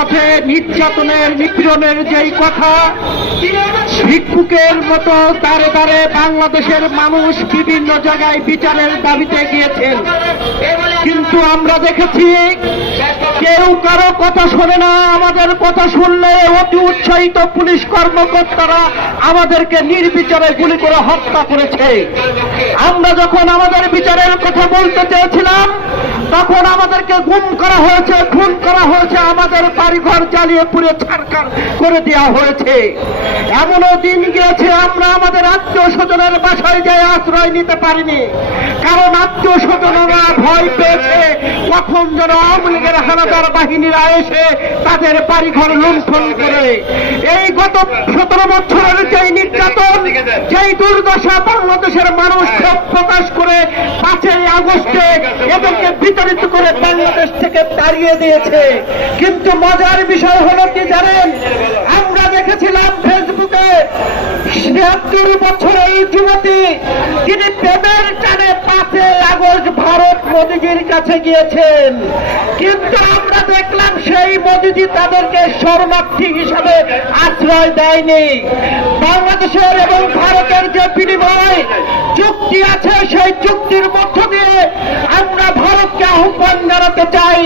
রাজপথে নির্যাতনের নিপীড়নের যেই কথা ভিক্ষুকের মতো দাঁড়ে দাঁড়ে বাংলাদেশের মানুষ বিভিন্ন জায়গায় বিচারের দাবিতে গিয়েছেন। কিন্তু আমরা দেখেছি, কেউ কারও কথা শোনে না, আমাদের কথা শুনলে অতি উৎসাহিত পুলিশ কর্মকর্তারা আমাদেরকে নির্বিচারে গুলি করে হত্যা করেছে। আমরা যখন আমাদের বিচারের কথা বলতে চেয়েছিলাম, তখন আমাদেরকে গুম করা হয়েছে, খুন করা হয়েছে, আমাদের বাড়িঘর জ্বালিয়ে পুড়ে ছাড়কার করে দেওয়া হয়েছে। এমনও দিন গিয়েছে, আমরা আমাদের আত্মীয় স্বজনের বাসায় যেয়ে আশ্রয় নিতে পারিনি। কারণ আত্মীয় স্বজনরা ভয় পেয়েছে, কখন যেন আওয়ামী লীগের হানাদার বাহিনীরা এসে তাদের বাড়িঘর লুণ্ঠন করে। এই গত সতেরো বছরের যেই নির্যাতন, যেই দুর্দশা বাংলাদেশের মানুষ ক্ষোভ প্রকাশ করে পাঁচই আগস্টে এদেরকে বিতাড়িত করে বাংলাদেশ থেকে তাড়িয়ে দিয়েছে। কিন্তু মজার বিষয় হলো কি জানেন? ছিয়াত্তর বছরের যুবতী তিনি প্রেমের টানে পাঁচই আগস্ট ভারত মোদীজির কাছে গিয়েছেন। কিন্তু আমরা দেখলাম সেই মোদীজি তাদেরকে শরণার্থী হিসাবে আশ্রয় দেয়নি। বাংলাদেশের এবং ভারতের যে বিনিময় চুক্তি আছে, সেই চুক্তির মধ্য দিয়ে আমরা ভারতকে আহ্বান জানাতে চাই।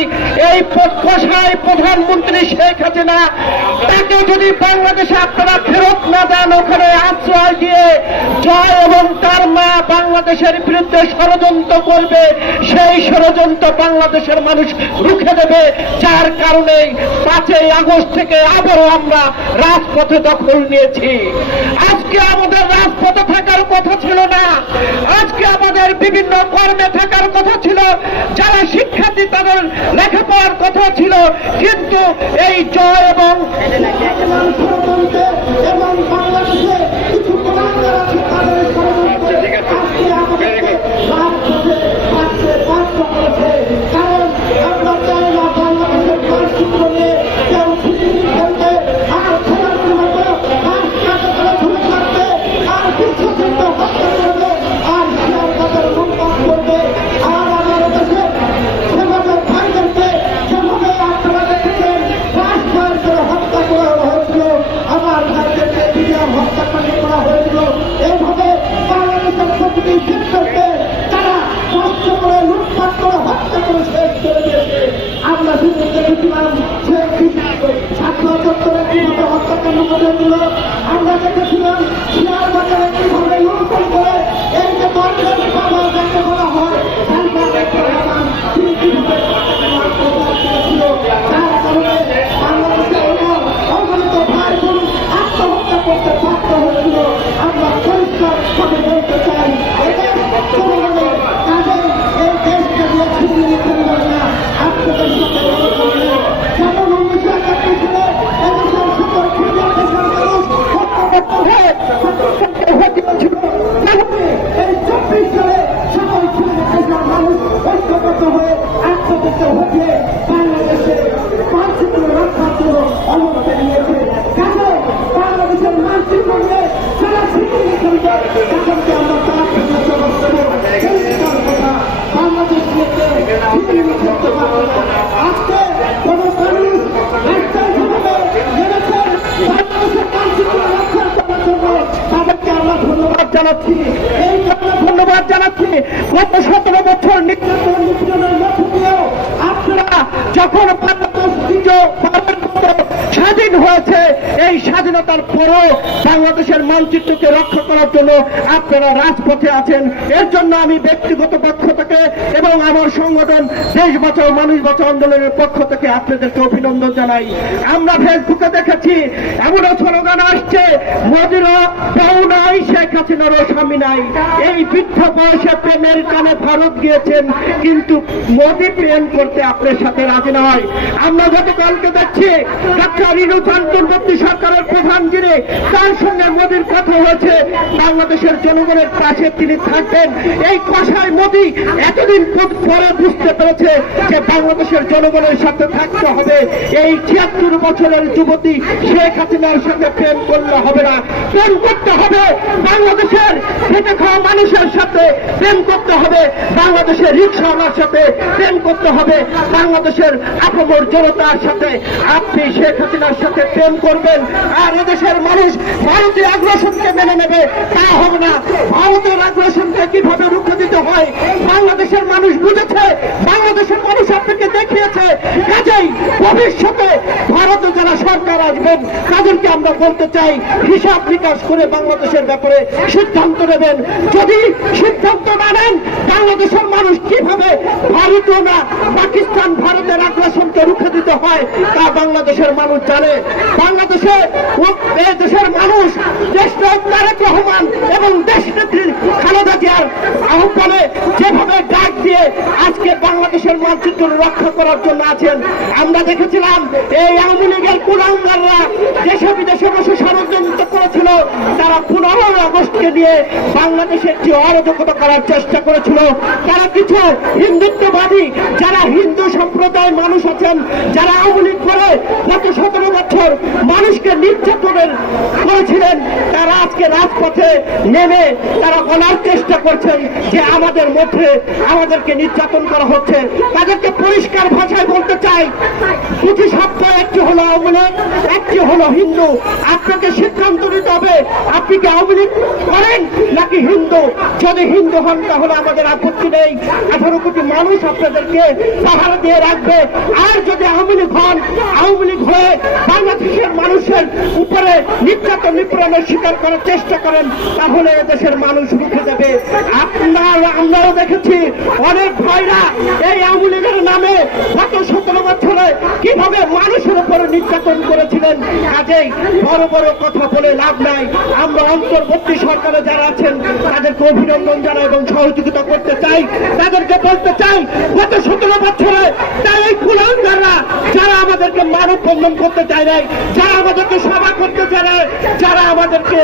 এই কষায় প্রধানমন্ত্রী শেখ হাসিনা, তাকে যদি বাংলাদেশে আপনারা ফেরত না দেন, ওখানে আশ্রয় দিয়ে জয় এবং তার মা বাংলাদেশের বিরুদ্ধে ষড়যন্ত্র করবে, সেই ষড়যন্ত্র বাংলাদেশের মানুষ রুখে দেবে। যার কারণে পাঁচই আগস্ট থেকে আবারও আমরা রাজপথে দখল নিয়েছি। আজকে আমাদের রাজপথে থাকার কথা ছিল না। আজকে আমাদের বিভিন্ন কর্মে থাকার কথা ছিল। যারা শিক্ষার্থী তাদের লেখাপড়ার কথা ছিল। কিন্তু এই জয় এবং এবং এই চব্বিশ সালে সকল দেশের মানুষ ঐক্যবদ্ধ হয়ে আত্মযজ্ঞ হয়ে বাংলাদেশে মানচিত্র রক্ষার জন্য অবস্থা নিয়েছে। কেন? বাংলাদেশের মানচিত্র নিয়ে যারা ছিটিয়ে ফেলবে তাদেরকে আমরা তার থেকে জবাব দেবো বাংলাদেশ আজকে কোন মানুষ রাস্তায় যেভাবে নেমেছেন বাংলাদেশের জন্য। জন্য জানাচ্ছি গত সতেরো বছর নির্যাতন নিপীড়নের মধ্য দিয়েও আপনারা যখন স্বাধীন হয়েছে স্বাধীনতার পরও বাংলাদেশের মানচিত্রকে রক্ষা করার জন্য আপনারা রাজপথে আছেন। এর জন্য আমি ব্যক্তিগত পক্ষ থেকে এবং আমার সংগঠন দেশ বাঁচাও, মানুষ বাঁচাও আন্দোলনের পক্ষ থেকে আপনাদেরকে অভিনন্দন জানাই। আমরা ফেসবুকে দেখেছি, এমনও স্লোগান আসছে বউ নাই, শেখ হাসিনারও স্বামী নাই। এই বৃদ্ধ বয়সে প্রেমের কানে ভারত গিয়েছেন, কিন্তু মোদি প্রেম করতে আপনার সাথে রাজি নয়। আমরা গতকালকে দেখছি, ডাক্তার ইনুস অন্তর্বর্তী সরকার সরকারের প্রধান যিনি, তার সঙ্গে মোদীর কথা হয়েছে। বাংলাদেশের জনগণের পাশে তিনি থাকবেন। এই কষায় মোদী এতদিন পরে বুঝতে পেরেছে যে বাংলাদেশের জনগণের সাথে থাকতে হবে। এই ছিয়াত্তর বছরের যুবতী শেখ হাসিনার সঙ্গে প্রেম করলে হবে না, প্রেম করতে হবে। বাংলাদেশের খেটে খাওয়া মানুষের সাথে প্রেম করতে হবে। বাংলাদেশের রিক্সাওয়ালার সাথে প্রেম করতে হবে। বাংলাদেশের আপমর জনতার সাথে আপনি শেখ হাসিনার সাথে প্রেম করবেন। আর এদেশের মানুষ ভারতীয় আগ্রাসনকে মেনে নেবে, তা হবে না। ভারতের আগ্রাসনকে কীভাবে রুখে দিতে হয়? বাংলাদেশের মানুষ বুঝেছে, বাংলাদেশের মানুষ আপনাকে দেখিয়েছে। কাজেই ভবিষ্যতে ভারতে যারা সরকার আসবেন, তাদেরকে আমরা বলতে চাই, হিসাব নিকাশ করে বাংলাদেশের ব্যাপারে সিদ্ধান্ত নেবেন। যদি সিদ্ধান্ত না নেন, বাংলাদেশের মানুষ কীভাবে ভারতীয় না, পাকিস্তান ভারতের আগ্রাসনকে রুখে দিতে হয় তা বাংলাদেশের মানুষ জানে। বাংলাদেশে দেশের মানুষ দেশনায়ক তারেক রহমান এবং দেশনেত্রী খালেদা জিয়ার আহ্বানে যেভাবে ডাক দিয়ে আজকে বাংলাদেশের মানচিত্র রক্ষা করার জন্য আছেন, আমরা দেখেছিলাম এই আওয়ামী লীগের কুলাঙ্গাররা দেশে বিদেশে বসে ষড়যন্ত্র করেছিল, তারা পনেরোই আগস্টকে দিয়ে বাংলাদেশের যে অরাজকতা করার চেষ্টা করেছিল। তারা কিছু হিন্দুত্ববাদী, যারা হিন্দু সম্প্রদায় মানুষ আছেন যারা আওয়ামী লীগ করে গত সতেরো বছর মানুষকে নির্যাতনের করেছিলেন তারা রাজপথে নেমে তারা বলার চেষ্টা করছেন যে আমাদের মধ্যে আমাদেরকে নির্যাতন করা হচ্ছে। তাদেরকে পরিষ্কার ভাষায় বলতে চাই দুটি শব্দ একটি হলো আওয়ামী লীগ, একটি হলো হিন্দু। আপনাকে সিদ্ধান্ত নিতে হবে, আপনি কি আওয়ামী লীগ করেন নাকি হিন্দু? যদি হিন্দু হন, তাহলে আমাদের আপত্তি নেই। আঠারো কোটি মানুষ আপনাদেরকে পাহারা দিয়ে রাখবে। আর যদি আওয়ামী লীগ হন, আওয়ামী লীগ হয়ে বাংলাদেশের মানুষের উপরে নির্যাতন নিপীড়নের শিকার করার চেষ্টা করেন, তাহলে দেশের মানুষ রুখে যাবে। আপনার, আমরাও দেখেছি অনেক ভাইরা এই আওয়ামী লীগের নামে গত সতেরো বছরে কীভাবে মানুষের কাজেই বড় বড় কথা বলে লাভ নাই। আমরা অন্তর্বর্তী সরকারে যারা আছেন, তাদেরকে অভিনন্দন জানাই এবং সহযোগিতা করতে চাই। তাদেরকে বলতে চাই, গত সতেরো বছরে তাই এই কুলাঙ্গাররা যারা আমাদেরকে মানব বন্ধন করতে চায় নাই, যারা আমাদেরকে সভা করতে চায় নাই, যারা আমাদেরকে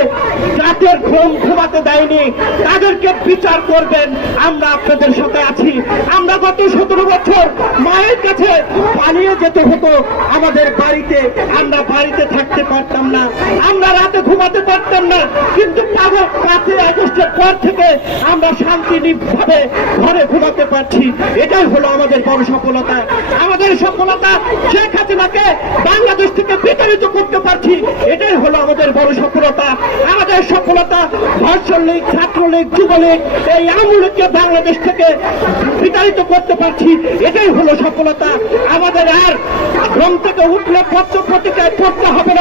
রাতের ঘুম ঘুমাতে দেয়নি, তাদেরকে বিচার করবেন। আমরা আপনাদের সাথে আছি। আমরা গত সতেরো বছর মায়ের কাছে পালিয়ে যেতে হতো আমাদের বাড়িতে। আমরা বাড়িতে থাকতে পারতাম না। আমরা রাতে ঘুমাতে পারতাম না। কিন্তু পাঁচ- পাঁচই আগস্টের পর থেকে আমরা শান্তি ভাবে ঘরে ঘুমাতে পারছি। এটাই হলো আমাদের বড় সফলতা। আমাদের সফলতা শেখ হাসিনাকে বাংলাদেশ থেকে বিতাড়িত করতে পারছি। এটাই হলো আমাদের বড় সফলতা। আমাদের সফলতা ধর্ষণ লীগ ছাত্রলীগ, যুবলীগ, এই আওয়ামী বাংলাদেশ থেকে বিতাড়িত করতে পারছি। এটাই হলো সফলতা। আমাদের আর ঘুম থেকে উঠলে পত্র পত্রিকায় পড়তে হবে না।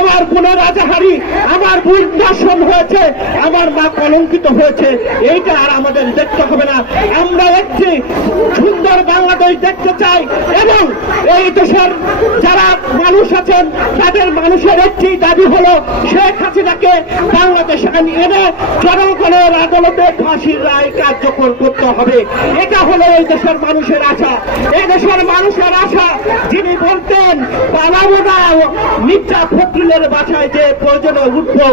আমার বোনের রাজাহারি আমার বোন দর্শন হয়েছে, আমার মা কলঙ্কিত হয়েছে, এইটা আর আমাদের দেখতে হবে না। আমরা একটি সুন্দর বাংলাদেশ দেখতে চাই এবং এই দেশের যারা মানুষ আছেন, তাদের মানুষের একটি দাবি হলো, শেখ হাসিনাকে বাংলাদেশ আইন এনে জনগণের আদালতে ফাঁসির রায় কার্যকর করতে হবে। এটা হলো এই দেশের মানুষের আশা। এই দেশের মানুষের আশা, যিনি বলতেন পালাবো না মির্জা ফখরুলের বাসায় যে প্রয়োজনে উঠবো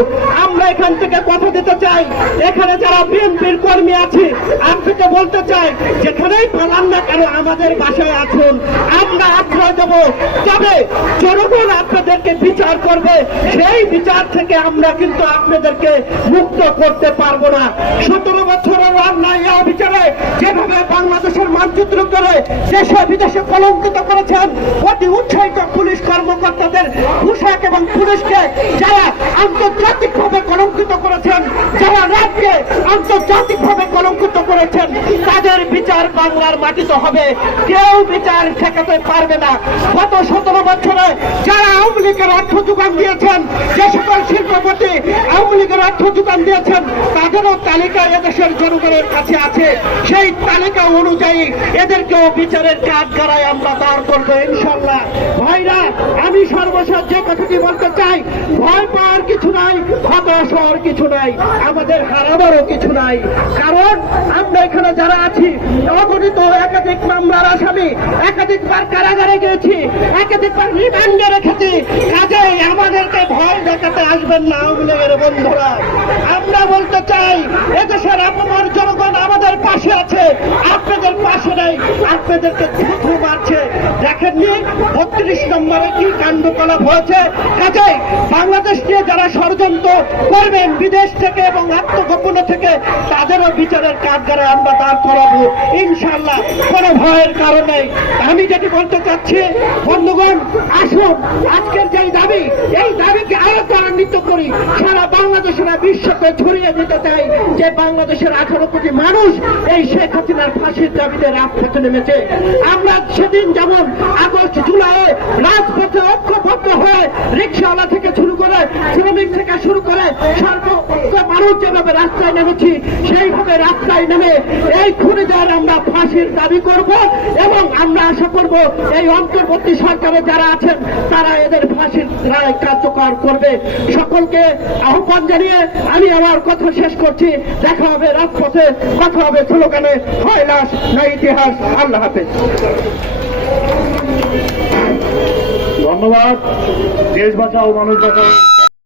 আমরা এখান থেকে কথা দিতে চাই। এখানে যারা বিএনপির কর্মী আছে, আপনাকে বলতে চাই, যেখানেই পালান না কেন আমাদের বাসায় আসুন। আমরা আশ্রয় দেব। তবে জনগণ আপনাদেরকে বিচার করবে। সেই বিচার থেকে আমরা কিন্তু আপনাদেরকে মুক্ত করতে পারব না। সতেরো বছরের অন্যায় বিচারে যেভাবে বাংলাদেশের মানচিত্র করে দেশে বিদেশে কলঙ্কিত করেছেন, অতি উৎসাহিত পুলিশ কর্মকর্তাদের পোশাক এবং পুলিশকে যারা আন্তর্জাতিকভাবে কলঙ্কিত করেছেন। যারা রাজ্যে আন্তর্জাতিকভাবে কলঙ্কিত করেছেন, তাদের বিচার বাংলার মাটিতে হবে। কেউ বিচার ঠেকাতে পারবে না। গত সতেরো বছরে যারা আওয়ামী লীগের অর্থ যোগান দিয়েছেন, যে সকল শিল্পপতি আওয়ামী লীগের অর্থ যোগান দিয়েছেন, তাদেরও তালিকা এদেশের জনগণের কাছে আছে। সেই তালিকা অনুযায়ী এদেরকেও বিচারের কাজ করায় আমরা দাঁড় করব ইনশাল্লাহ ভাইরা, আমি সর্বশেষ যে কথাটি বলতে চাই, ভয় পাওয়ার কিছু নাই হতাশ হওয়ার কিছু নাই, আমাদের হারাবারও কিছু নাই। কারণ আমরা এখানে যারা আছি, অগণিত একাধিক মামলার আসামি, একাধিকবার কারাগারে গিয়েছি, একাধিকবার রিমান্ডে রেখেছি। কাজেই আমাদেরকে ভয় দেখাতে আসবেন না আওয়ামী বন্ধুরা। আমরা বলতে চাই, এদেশের আপনার জনগণ আমাদের পাশে আছে, আপনাদের পাশে নেই, আপনাদেরকে থুথু মারছে। দেখেননি, বত্রিশ নম্বরে কি কাণ্ডকলাপ হয়েছে? কাজেই বাংলাদেশ নিয়ে যারা ষড়যন্ত্র করবেন বিদেশ থেকে এবং আত্মগোপনে থেকে তাদেরও বিচারের কাঠগারে আমরা দাঁড় করাবো। ইনশাল্লাহ কোনো ভয়ের কারণে আমি যেটি বলতে চাচ্ছি, বন্ধুগণ, আসুন, আজকের যে দাবি, এই দাবিকে আরও ত্বরান্বিত করি। সারা বাংলাদেশের বিশ্বকে ছড়িয়ে দিতে চাই যে বাংলাদেশের আঠারো কোটি মানুষ এই শেখ হাসিনার ফাঁসির দাবিতে রাজপথে নেমেছে। আমরা সেদিন যেমন আগস্ট জুলাইয়ে রাজপথে ঐক্যবদ্ধ হয়ে রিক্সাওয়ালা থেকে শুরু করে শ্রমিক থেকে শুরু করে মানুষ যেভাবে রাস্তায় নেমেছি, সেইভাবে রাস্তায় নেমে এই আমরা ফাঁসির দাবি করব এবং আমরা আশা করব এই অন্তর্বর্তী সরকারে যারা আছেন, তারা এদের ফাঁসির রায় কার্যকর করবে। সকলকে আহ্বান জানিয়ে আমি আমার কথা শেষ করছি। দেখা হবে রাজপথে, কথা হবে স্লোগানে, হয় লাশ না ইতিহাস। আল্লাহ হাফেজ। ধন্যবাদ। দেশ বাঁচাও, মানুষ বাঁচাও।